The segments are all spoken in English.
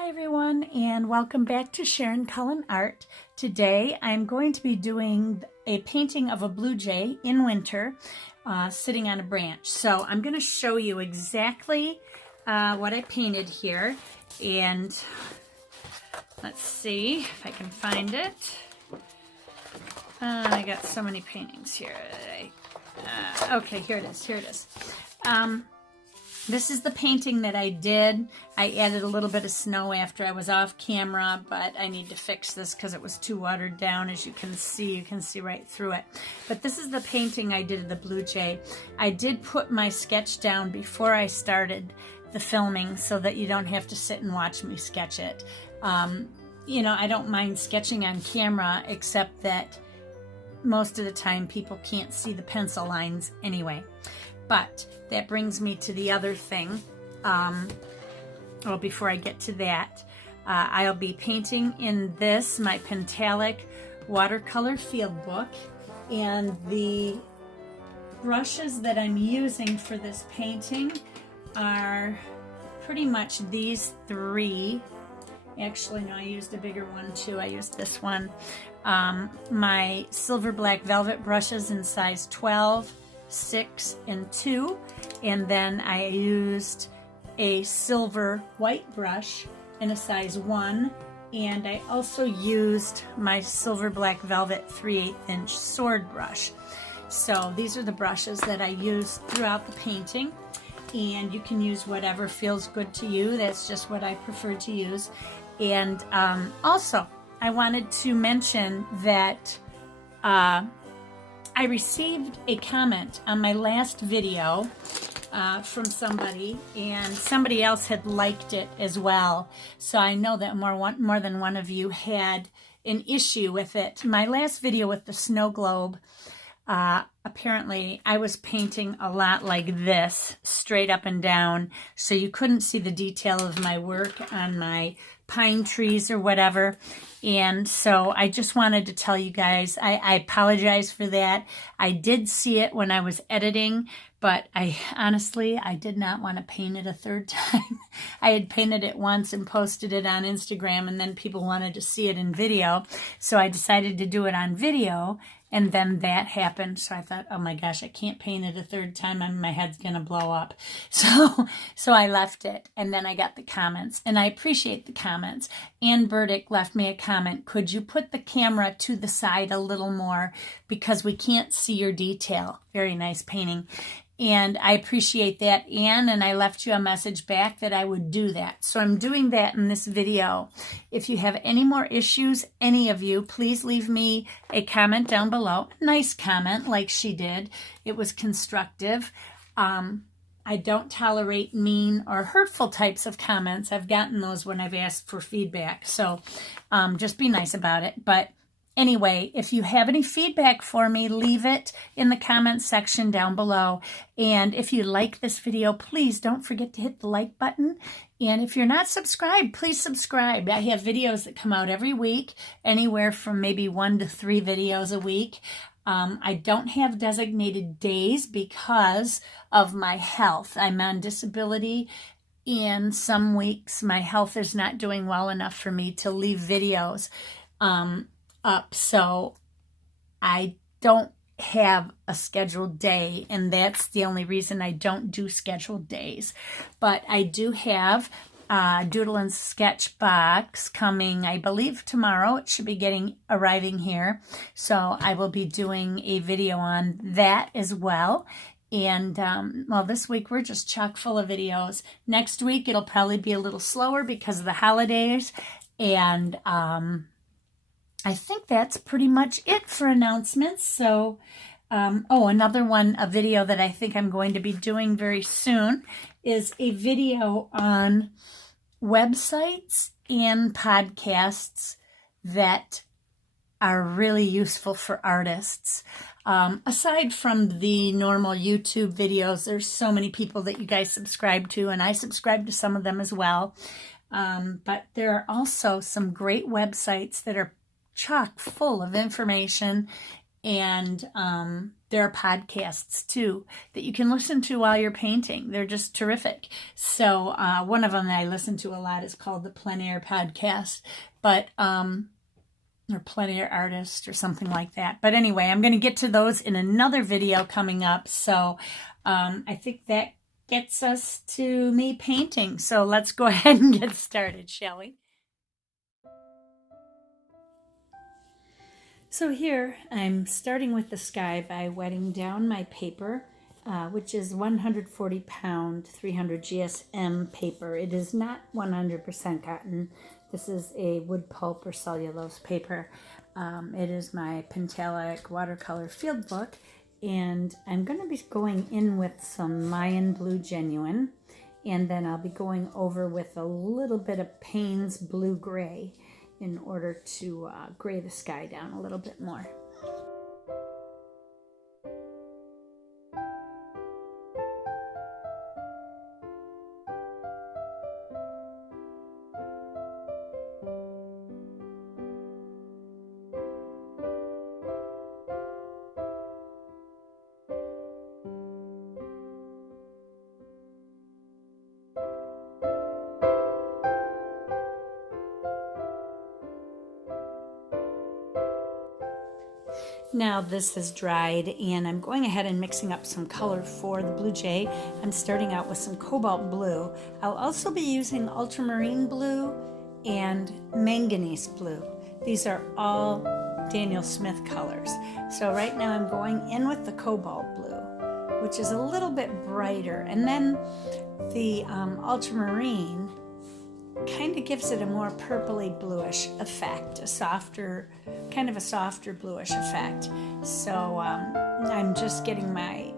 Hi everyone, and welcome back to Sharon Cullen Art. Today I'm going to be doing a painting of a blue jay in winter sitting on a branch. So I'm going to show you exactly what I painted here, and let's see if I can find it. I got so many paintings here. Okay, here it is. This is the painting that I did. I added a little bit of snow after I was off camera, but I need to fix this because it was too watered down. As you can see right through it. But this is the painting I did of the blue jay. I did put my sketch down before I started the filming so that you don't have to sit and watch me sketch it. You know, I don't mind sketching on camera, except that most of the time people can't see the pencil lines anyway. But that brings me to the other thing. Well, before I get to that, I'll be painting in this, my Pentalic watercolor field book. And the brushes that I'm using for this painting are pretty much these three. Actually, no, I used a bigger one too. I used this one. My silver black velvet brushes in size 12. 6 and 2, and then I used a silver white brush in a size 1, and I also used my silver black velvet 3/8 inch sword brush. So these are the brushes that I used throughout the painting, and you can use whatever feels good to you. That's just what I prefer to use. And also I wanted to mention that I received a comment on my last video from somebody, and somebody else had liked it as well. So I know that more than one of you had an issue with it. My last video with the snow globe, apparently I was painting a lot like this, straight up and down, so you couldn't see the detail of my work on my pine trees or whatever. And so I just wanted to tell you guys, I apologize for that. I did see it when I was editing, but I did not want to paint it a third time. I had painted it once and posted it on Instagram, and then people wanted to see it in video. So I decided to do it on video, and then that happened. So I thought, oh my gosh, I can't paint it a third time. My head's going to blow up. So I left it, and then I got the comments, and I appreciate the comments. Ann Burdick left me a comment. Could you put the camera to the side a little more because we can't see your detail? Very nice painting. And I appreciate that, Anne, and I left you a message back that I would do that. So I'm doing that in this video. If you have any more issues, any of you, please leave me a comment down below. Nice comment like she did. It was constructive. I don't tolerate mean or hurtful types of comments. I've gotten those when I've asked for feedback. So just be nice about it. But anyway, if you have any feedback for me, leave it in the comments section down below. And if you like this video, please don't forget to hit the like button. And if you're not subscribed, please subscribe. I have videos that come out every week, anywhere from maybe 1 to 3 videos a week. I don't have designated days because of my health. I'm on disability, and some weeks my health is not doing well enough for me to leave videos up. So I don't have a scheduled day, and that's the only reason I don't do scheduled days. But I do have Doodle and Sketch box coming, I believe tomorrow. It should be arriving here. So I will be doing a video on that as well. And well, this week we're just chock full of videos. Next week it'll probably be a little slower because of the holidays. And I think that's pretty much it for announcements. So, another one, a video that I think I'm going to be doing very soon is a video on websites and podcasts that are really useful for artists. Aside from the normal YouTube videos, there's so many people that you guys subscribe to, and I subscribe to some of them as well. But there are also some great websites that are chock full of information And there are podcasts too that you can listen to while you're painting. They're just terrific. So one of them that I listen to a lot is called the Plein Air Podcast, but or Plein Air Artist or something like that. But anyway, I'm going to get to those in another video coming up. So I think that gets us to me painting. So let's go ahead and get started, shall we? So here I'm starting with the sky by wetting down my paper, which is 140 pound 300 GSM paper. It is not 100% cotton. This is a wood pulp or cellulose paper. It is my Pentalic watercolor field book, and I'm going to be going in with some Mayan Blue Genuine, and then I'll be going over with a little bit of Payne's Blue Gray in order to gray the sky down a little bit more. Now this has dried, and I'm going ahead and mixing up some color for the Blue Jay. I'm starting out with some cobalt blue. I'll also be using ultramarine blue and manganese blue. These are all Daniel Smith colors. So right now I'm going in with the cobalt blue, which is a little bit brighter, and then the ultramarine kind of gives it a more purpley bluish effect, kind of a softer bluish effect. So I'm just getting my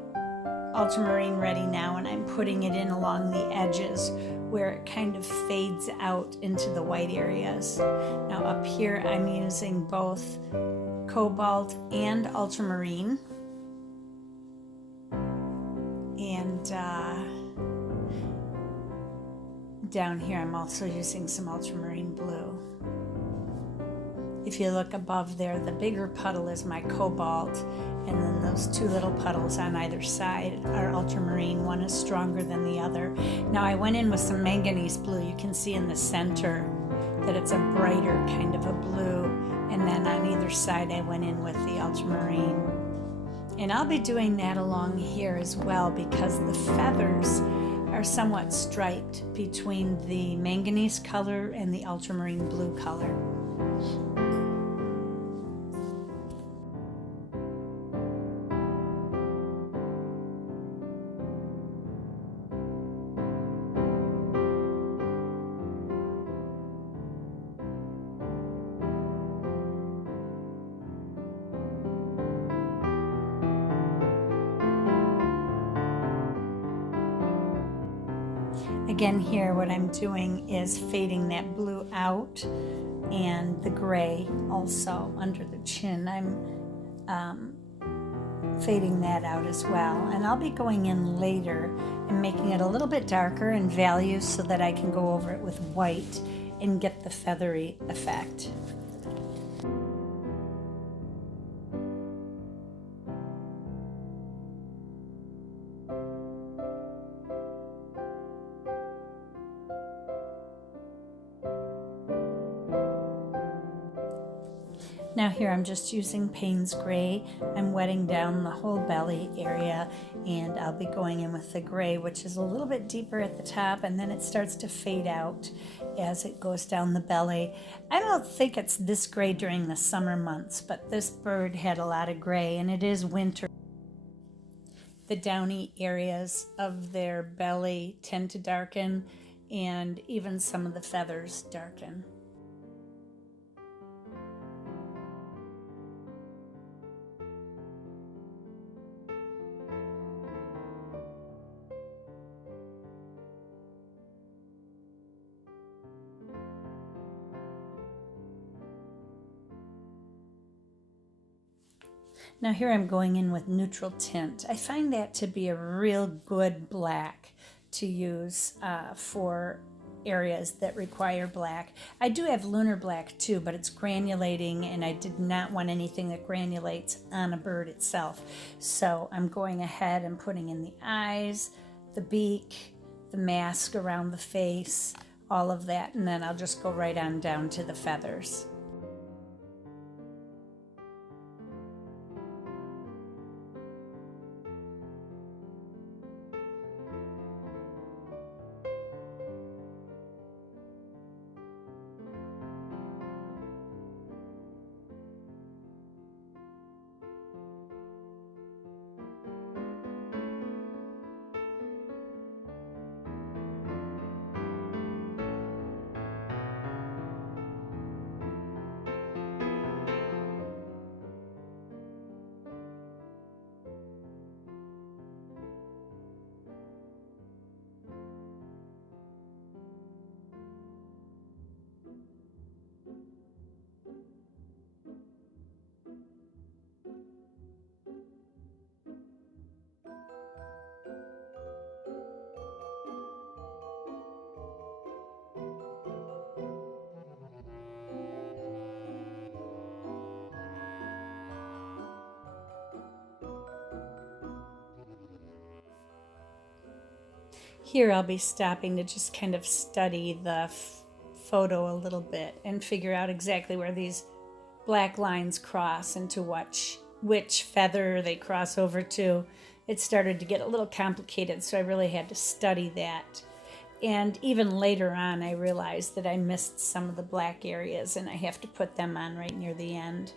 ultramarine ready now, and I'm putting it in along the edges where it kind of fades out into the white areas. Now up here I'm using both cobalt and ultramarine, and down here I'm also using some ultramarine blue. If you look above there, the bigger puddle is my cobalt, and then those two little puddles on either side are ultramarine. One is stronger than the other. Now I went in with some manganese blue. You can see in the center that it's a brighter kind of a blue, and then on either side I went in with the ultramarine. And I'll be doing that along here as well, because the feathers are somewhat striped between the manganese color and the ultramarine blue color. Again here, what I'm doing is fading that blue out, and the gray also under the chin. I'm fading that out as well. And I'll be going in later and making it a little bit darker in value so that I can go over it with white and get the feathery effect. Now here I'm just using Payne's Gray. I'm wetting down the whole belly area, and I'll be going in with the gray, which is a little bit deeper at the top, and then it starts to fade out as it goes down the belly. I don't think it's this gray during the summer months, but this bird had a lot of gray, and it is winter. The downy areas of their belly tend to darken, and even some of the feathers darken. Now here I'm going in with neutral tint. I find that to be a real good black to use for areas that require black. I do have lunar black too, but it's granulating, and I did not want anything that granulates on a bird itself. So I'm going ahead and putting in the eyes, the beak, the mask around the face, all of that, and then I'll just go right on down to the feathers. Here I'll be stopping to just kind of study the photo a little bit and figure out exactly where these black lines cross into which feather they cross over to. It started to get a little complicated, so I really had to study that. And even later on, I realized that I missed some of the black areas, and I have to put them on right near the end.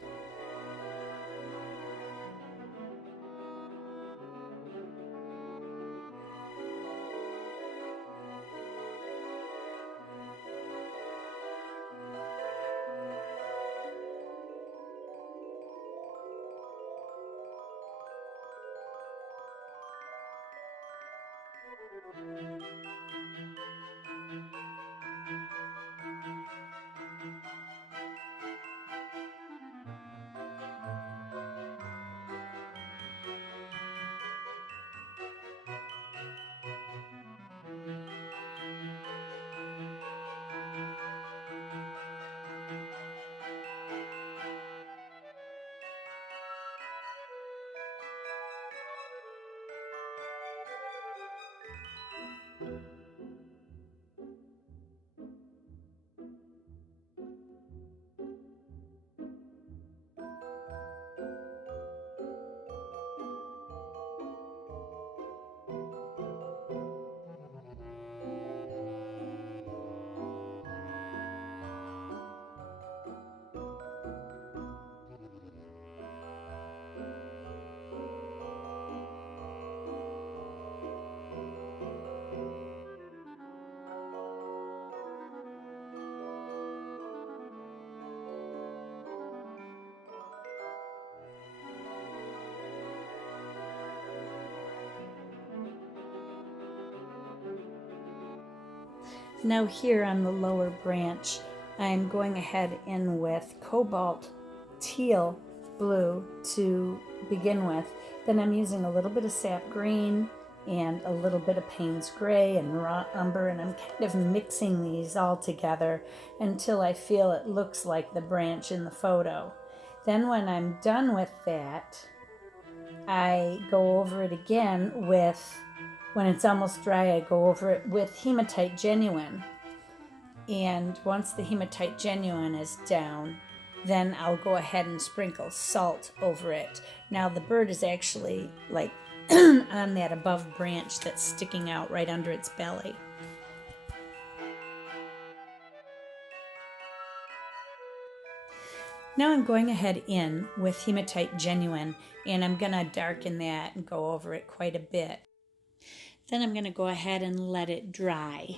Now here on the lower branch, I'm going ahead in with cobalt teal blue to begin with. Then I'm using a little bit of sap green and a little bit of Payne's gray and raw umber, and I'm kind of mixing these all together until I feel it looks like the branch in the photo. Then when I'm done with that, I go over it again with, when it's almost dry, I go over it with Hematite Genuine. And once the Hematite Genuine is down, then I'll go ahead and sprinkle salt over it. Now the bird is actually like on that above branch that's sticking out right under its belly. Now I'm going ahead in with Hematite Genuine, and I'm going to darken that and go over it quite a bit. Then I'm going to go ahead and let it dry.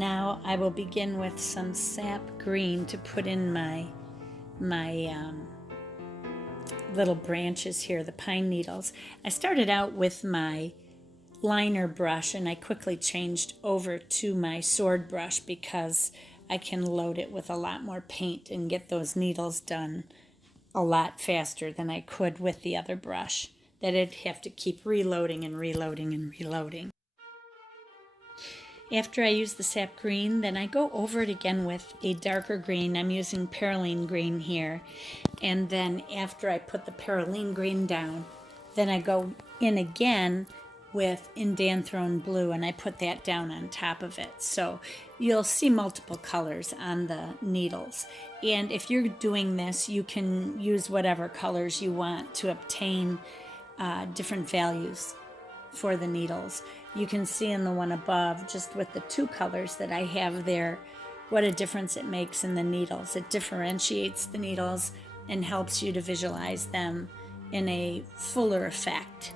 Now I will begin with some sap green to put in my little branches here, the pine needles. I started out with my liner brush and I quickly changed over to my sword brush because I can load it with a lot more paint and get those needles done a lot faster than I could with the other brush. That I'd have to keep reloading and reloading and reloading. After I use the sap green, then I go over it again with a darker green. I'm using perylene green here. And then after I put the perylene green down, then I go in again with indanthrone blue and I put that down on top of it. So you'll see multiple colors on the needles. And if you're doing this, you can use whatever colors you want to obtain different values for the needles. You can see in the one above, just with the two colors that I have there, what a difference it makes in the needles. It differentiates the needles and helps you to visualize them in a fuller effect.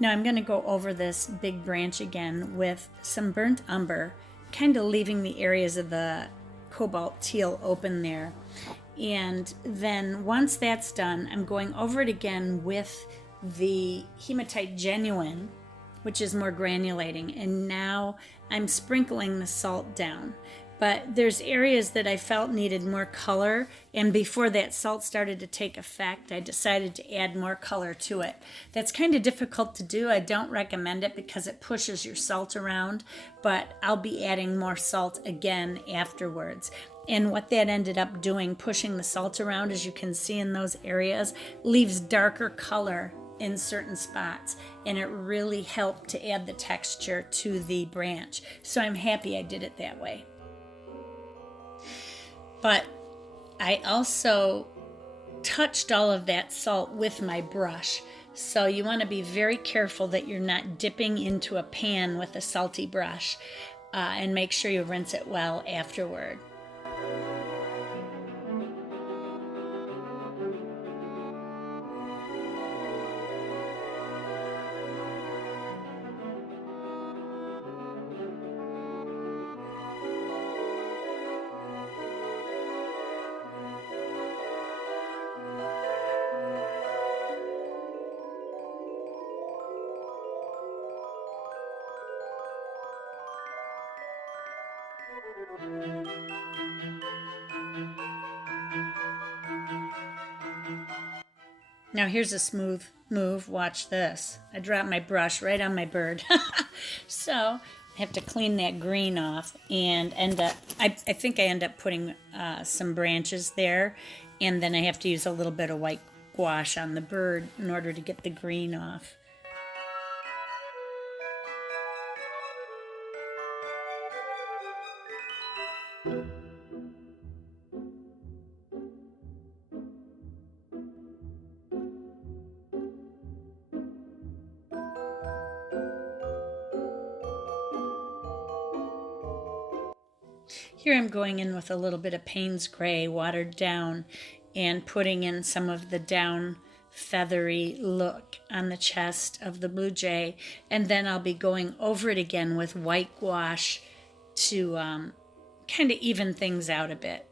Now I'm going to go over this big branch again with some burnt umber, kind of leaving the areas of the cobalt teal open there. And then once that's done, I'm going over it again with the Hematite Genuine, which is more granulating. And now I'm sprinkling the salt down. But there's areas that I felt needed more color, and before that salt started to take effect, I decided to add more color to it. That's kind of difficult to do. I don't recommend it because it pushes your salt around, but I'll be adding more salt again afterwards. And what that ended up doing, pushing the salt around, as you can see in those areas, leaves darker color in certain spots, and it really helped to add the texture to the branch. So I'm happy I did it that way. But I also touched all of that salt with my brush. So you want to be very careful that you're not dipping into a pan with a salty brush, and make sure you rinse it well afterward. Now here's a smooth move. Watch this. I dropped my brush right on my bird. So I have to clean that green off and I think I end up putting some branches there, and then I have to use a little bit of white gouache on the bird in order to get the green off. Here I'm going in with a little bit of Payne's Gray watered down and putting in some of the down feathery look on the chest of the blue jay, and then I'll be going over it again with white gouache to kind of even things out a bit.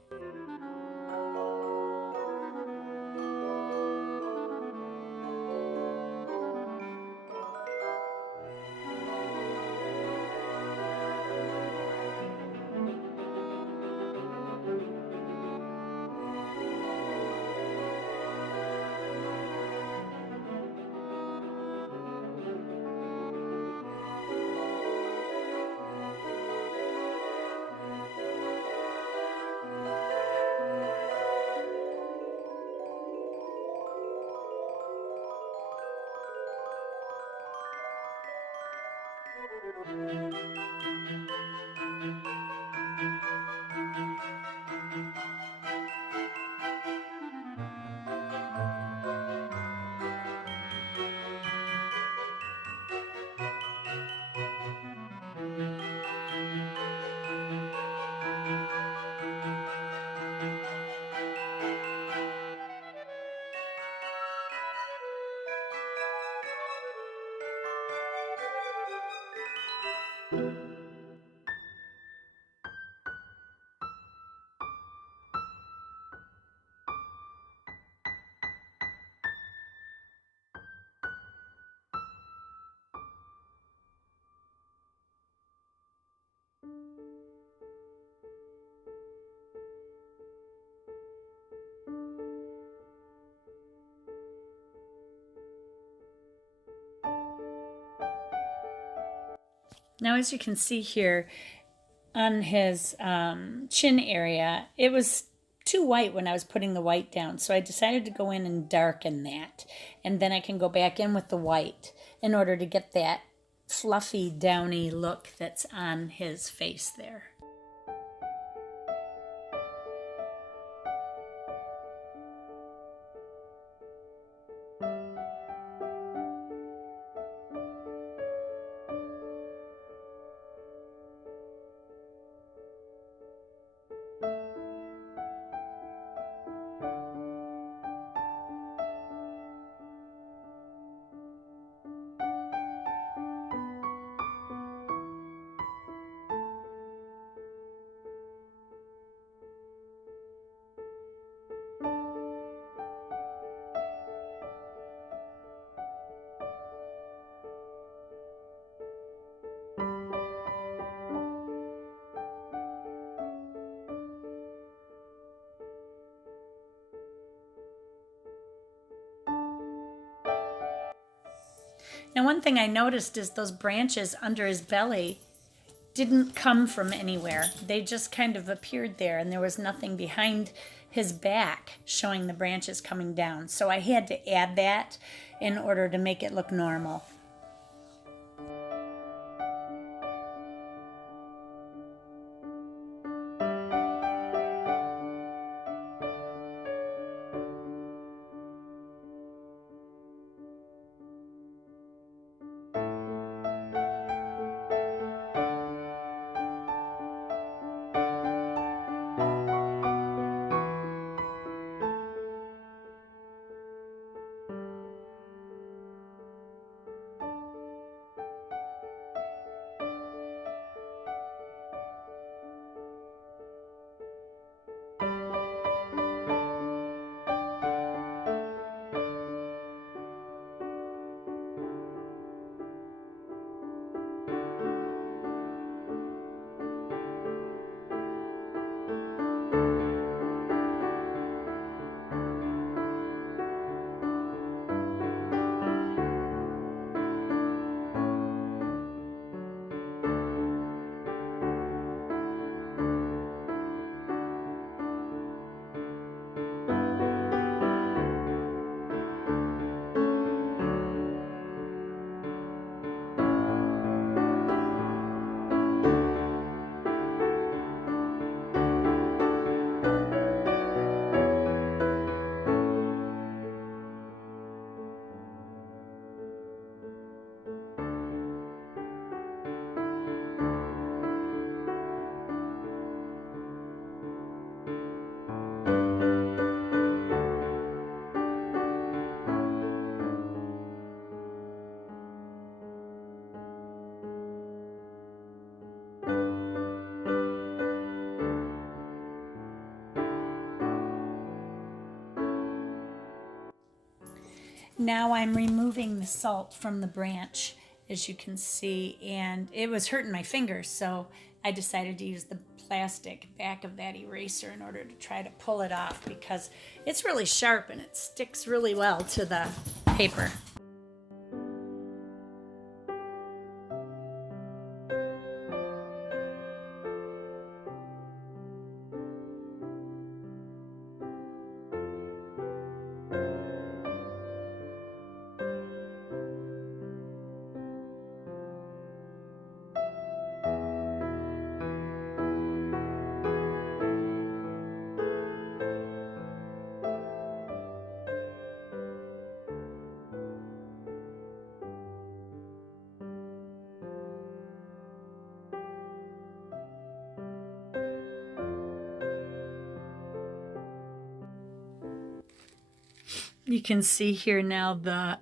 Now, as you can see here on his chin area, it was too white when I was putting the white down. So I decided to go in and darken that. And then I can go back in with the white in order to get that fluffy, downy look that's on his face there. Now, one thing I noticed is those branches under his belly didn't come from anywhere. They just kind of appeared there, and there was nothing behind his back showing the branches coming down. So I had to add that in order to make it look normal. Now I'm removing the salt from the branch, as you can see, and it was hurting my fingers, so I decided to use the plastic back of that eraser in order to try to pull it off, because it's really sharp and it sticks really well to the paper. You can see here now the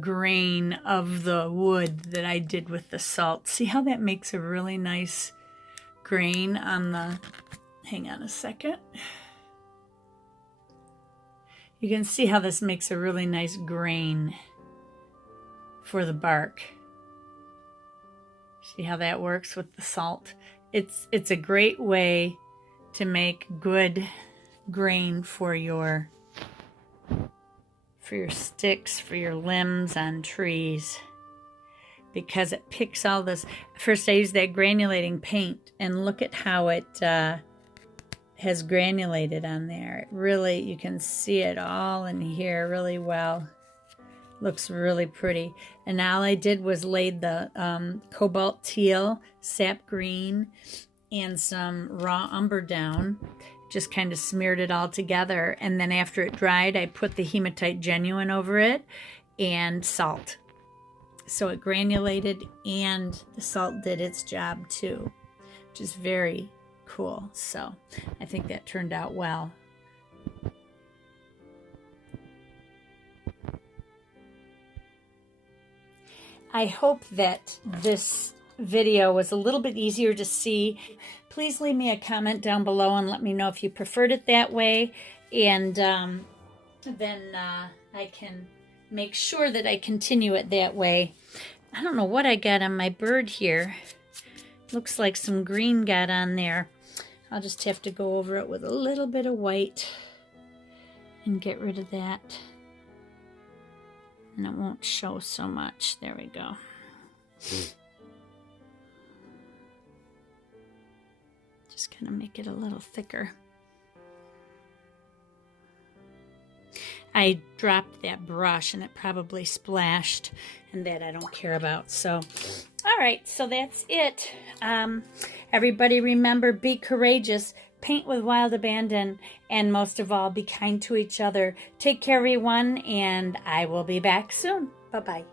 grain of the wood that I did with the salt. See how that makes a really nice grain on the, hang on a second. You can see how this makes a really nice grain for the bark. See how that works with the salt? It's a great way to make good grain for your sticks, for your limbs on trees. because it picks all this. First I used that granulating paint, and look at how it has granulated on there. It really, you can see it all in here really well. Looks really pretty. And all I did was laid the cobalt teal, sap green, and some raw umber down. Just kind of smeared it all together. And then after it dried, I put the hematite genuine over it and salt. So it granulated and the salt did its job too, which is very cool. So I think that turned out well. I hope that this video was a little bit easier to see. Please leave me a comment down below and let me know if you preferred it that way. And then I can make sure that I continue it that way. I don't know what I got on my bird here. Looks like some green got on there. I'll just have to go over it with a little bit of white and get rid of that. And it won't show so much. There we go. Just gonna make it a little thicker. I dropped that brush and it probably splashed, and that I don't care about. So, all right, so that's it. Everybody remember, be courageous, paint with wild abandon, and most of all, be kind to each other. Take care, everyone, and I will be back soon. Bye-bye.